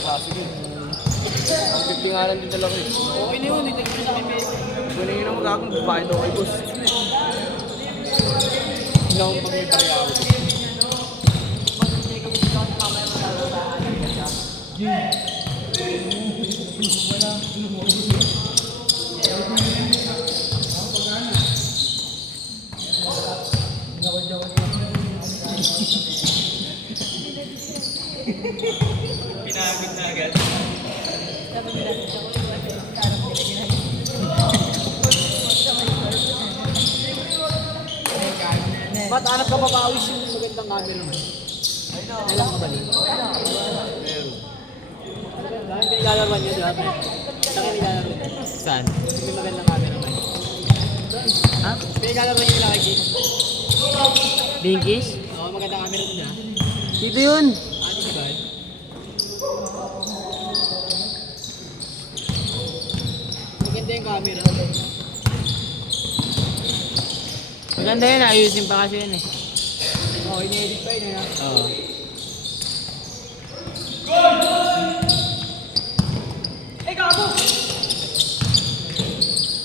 kaklase yun. 50 nga lang din talaga eh. Okay na yun, hindi ko sa akin. Kung na yun ang magagawin, babae daw kay boss. Hindi akong pag may pariyaw. Pinagod na agad. Ba't anak ka mapawis yung magandang camera mo? Kailan ka ba din? Meron. Dahil pinilalaruan niyo, di ba? Saan kayo nilalaro? Saan? Yung magandang camera mo. Ha? Pinilalaruan niyo nila kay Jim. Binkies? Oo, magandang camera mo dyan. Dito yun. Dito ba? Maganda yung camera. Maganda yun, ayusin pa kasi yun eh. Oo, in-edit pa yun. Oo.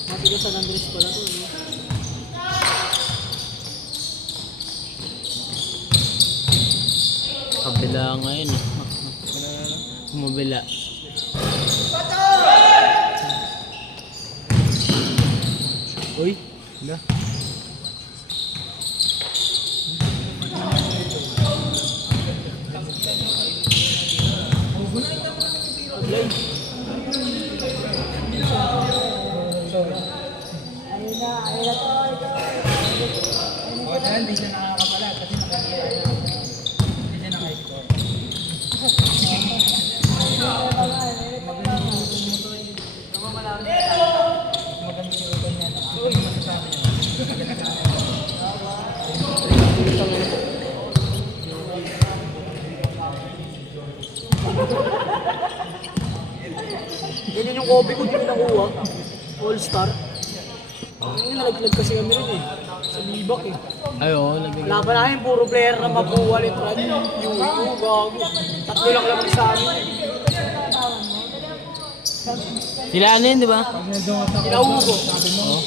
Matigas sa Andres pala to. Kabila ngayon eh. Kumabila. Uy, wala. Hindi siya nakakapala kasi hindi siya naka-score. Ganyan yung kobe ko, hindi ko nakuha. All-star. Ang nalaglag kasi kami rin eh. Sa Libak eh. Ay oo, lagay. Laban namin, puro player na mabuha litran. Yung gago. Tatlo lang naman sa amin. Sila ano yun, di ba? Kinaugo. Oo.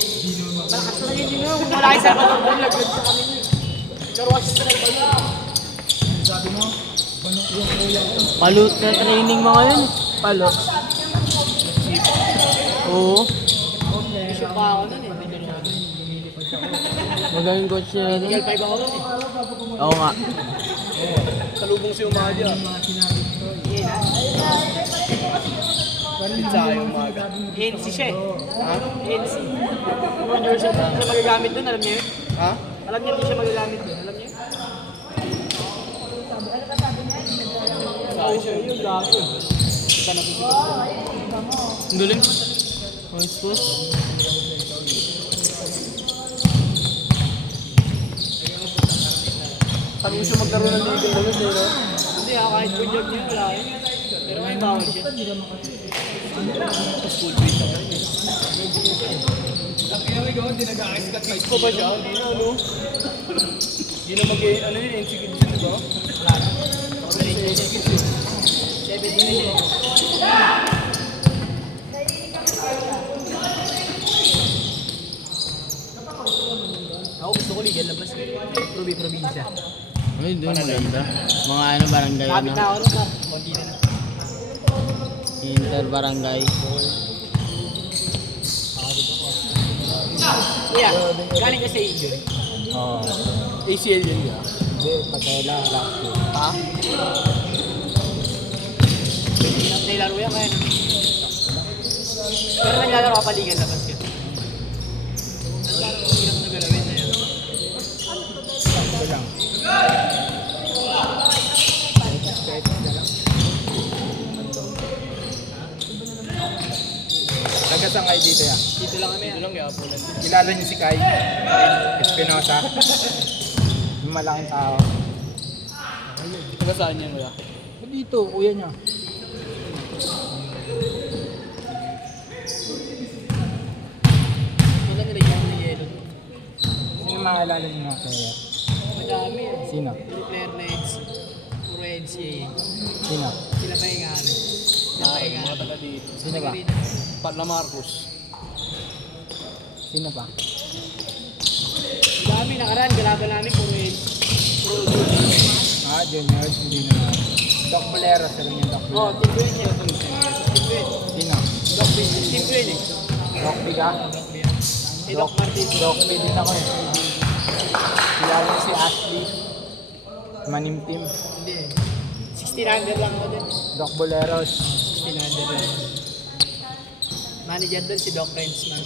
Malakas na yun yun. Kung malaki sa Salvador doon, laglag sa kami niya. Pero kasi sa Salvador. Palo na training mga yun. Palo. Oo. Siya pa ako nun eh. Magaling coach niya. ano? Legal 5 ako nun eh. Oo nga. Salubong si Umadi ah. Pizza yung umaga. ANC siya eh. Ha? ANC. Yung jersey, hindi siya magagamit doon, alam niyo yun? Ha? Alam niyo hindi siya magagamit doon, alam niyo yun? Oo, yun, gago. Kita na po. Ang galing. Ang expose. Sabi ko siya maglaro ng legal na yun, no? Hindi kahit bunyag niya, wala yun. Pero may bawal siya. School base ako. Ang pinamig ako, hindi nag-a-ice ko ba siya? Hindi na, no? Hindi na ano yun, NCQ siya, di ba? Wala na. 7 din siya. Ako gusto ko legal labas. Probinsya. Ay, doon maganda. Mga ano, barangay Lapit na ano. ako nun ka. Konti na. Inter barangay. Kuya, galing ka sa injury. Oo. ACL yun, di ba? Hindi, pagkaila last year. Ha? Nailaro yan kaya na. Pero naglalaro ka pa legal labas ka. Ang hirap na galawin na yan. Ito lang. Nagkasang kayo dito ya? Dito lang kami. Dito lang ya, po lang. Kilala niyo si Kai Espinosa? Yung malaking tao. Taga saan niya, kuya? Dito, kuya niya. Kailan nila yung mga yelo? Sino maalala niyo mga player? Madami eh. Sino? Puro player na EDC. Puro EDC eh. Sino? Sila pa yung nga rin. Mga taga dito. Sino ba? Patla Marcos. Sino pa? Dami nakaraan, galaban namin kung may pro Juniors, hindi na. Doc Boleros, alam niyo Doc Oh, Boleros. Team Green yan. Team Green. Sino? Team Green eh. Doc B ka? Si Doc Martin. Doc B din ako eh. Kilala niyo si Ashley. Manim team. Hindi eh. 1600 lang ako din. Doc Boleros. 1600 lang. Manager doon si Doc Rensman.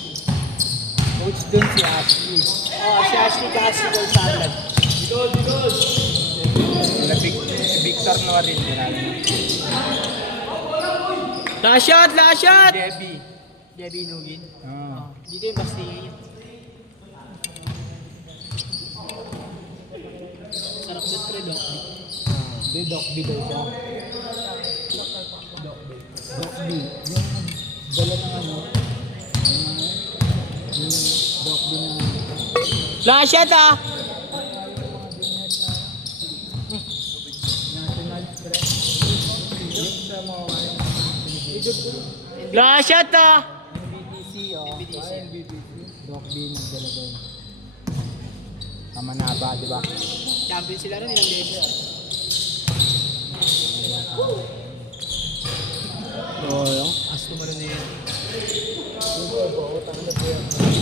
Coach dun si Ashley. Oh, si Ashley kasi doon sa Atlas. Si Victor Norin. Kilala niyo. Last shot! Debbie. Debbie Nugin. Ah. Dito yung bastingin niya. Sarap doon pre, Doc. Hindi, Doc B daw siya. Doc B. Yung dala ng ano. Yung Doc B na Last shot ah! national press. Yung sa mga Last shot ah! NBTC, oh. NBTC. Doc B nagdala doon. Kamanaba, di ba? Champion sila rin ilang beses. Oo. As tumalo na yun.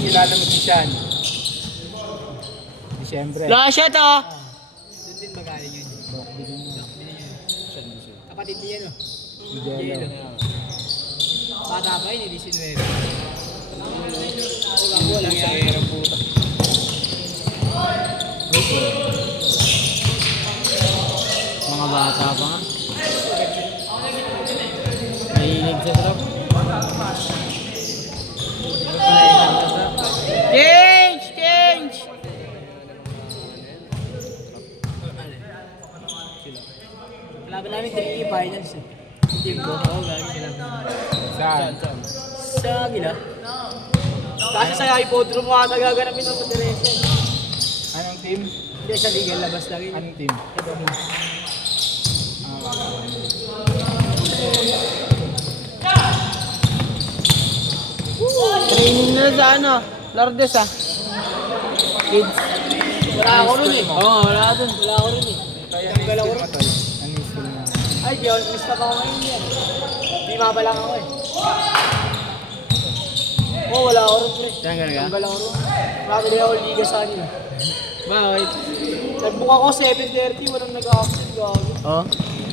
Kilala mo si Sean. Disyembre. Last shot ah! Doon din magaling yun. Doc B din yun. Kapatid niya no? Jello. Bata pa yun, 19. Wala yan. Mga bata pa nga. Mahilig sa trap. Change! Kalaban namin 3 finals eh. Team ko, oo, galing kailangan namin. Saan? Sa Gila. Kasi sa Hypodrome mo ata gaganapin sa Teresa. Anong team? Hindi, sa legal labas lang yun. Anong team? Ito mo. Training na sa ano? Lourdes ah. Kids. Wala ako rin eh. Oo, wala dun. Wala ako rin eh. Kaya Tanggal ako anong rin. school mo, tol? Anong school mo? Ay, di ako, mista pa ako ngayon yan. Lima pa lang ako eh. Oo, wala ako rin pre. Tanggal ka? Tanggal ako rin. Nakakali ako liga sa kanila. Bakit? Nagbook ako 7:30, walang nag-absent. Gago. Oh.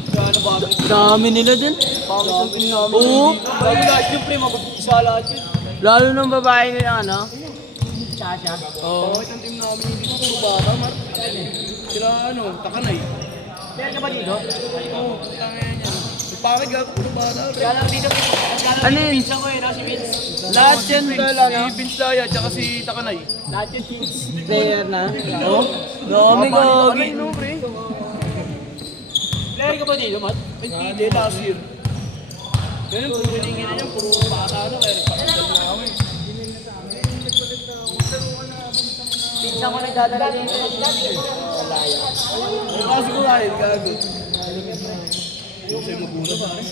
Kaya na bakit? Dami nila dun. Bakit ang team namin? Oo. Bago lahat yun pre, mag-isa lahat yun. Lalo ng babae nila ano? Sasha. Oo. Bakit ang team namin hindi puro bata, Mar? Sila ano, Takanay. Meron ka ba dito? Oo, kailangan yan. Bakit gago puro bata? Kaya lang dito, Ano yun? pinsan ko eh, no? Si Vince. Lahat yan talaga. Si Vince Laya, tsaka si Takanay. Lahat yun Vince. Player na. Oo. Dami gagi. Ano, pre? Player ka ba dito, Matt? Ay, hindi, last year. Ganun, puro rinigin na yan, puro bata na, kaya nagpakagal na ako eh. Pinsan ko nagdadala dito. Ay, kasi ko kahit gago. Yung sa'yo maguna, pare.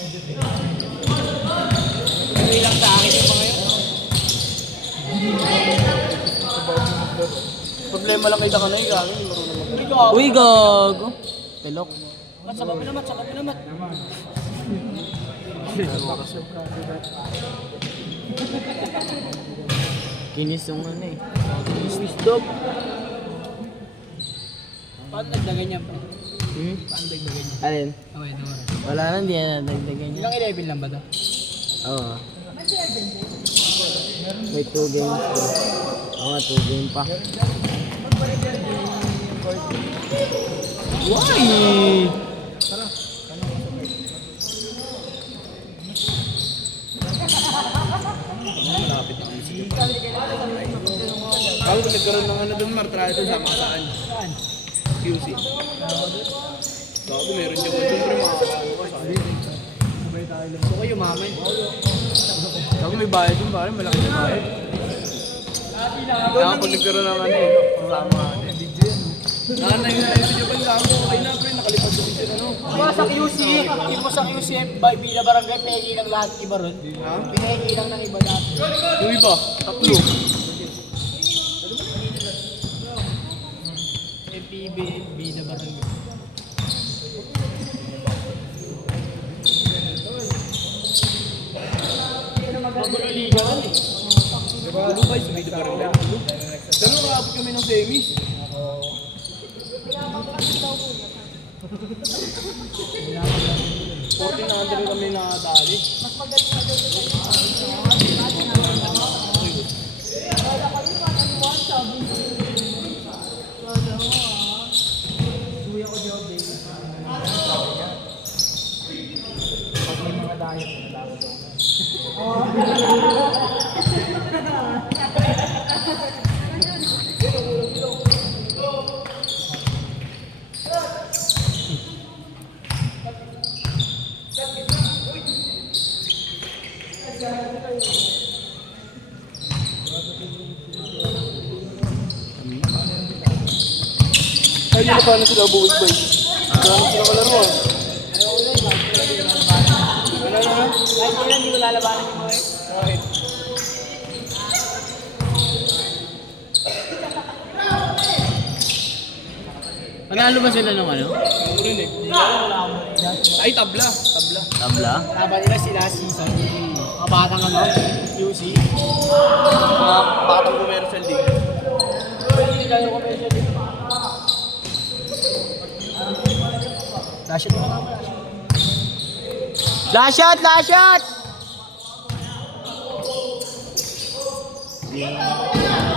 Hindi lang sa akin yung mga yun. Problema lang kay Takanay, gago. Hindi marunong mag- Ito ako. Uy, gago. Pelok. Mat, sabab mo na, Mat. Sabab mo na, Mat. Kinis yung ano eh. Wisdom. Paano nagdagan niya, pre? Paano nagdagan niya? Alin? Okay, naman. Wala na, hindi na dagdagan niya. Ilang 11 lang ba to? Oo. May 2 games pa. Oo, 2 game pa. Why? Bago ba nagkaroon ng ano doon, Mar, try ito sa mga saan? Saan? QC. Bago meron dyan. Siyempre makakasama ka sa akin. Gusto ko yumaman. Bago may bayad dun, pare, malaki na bayad. Kaya pag nagkaroon ng ano eh, kasama ka din. Nanay na tayo sa Japan, gago, okay na, pre, napalipad ko dito ano. Diba sa QC, team mo sa QC, Bila Barangay, pinagi ng lahat iba ron. Pinagi lang ng iba dati. Yung iba, tatlo. FPB, Bila Barangay. Magulo liga ron eh. Gulo ba yung sumida pa rin lang? Ganun nakapot kami ng semis. Sporting na rin kami nakadali. Pag may mga diet, nalawag ako. Ay, hindi na paano sila buwig ba yun? Paano sila kalaro ah? Kahit yun, hindi ko lalabanan yung mga Bakit? Panalo ba sila nung ano? Ano rin eh. Ay, tabla. Tabla. Tabla? laban nila sila season. Mga batang ano, UC. Mga batang commercial league. Hindi nila yung commercial dito. Flash shot na naman. Last shot! Last shot!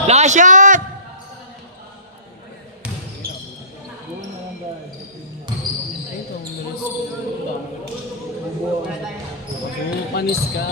Last shot! Panis ka.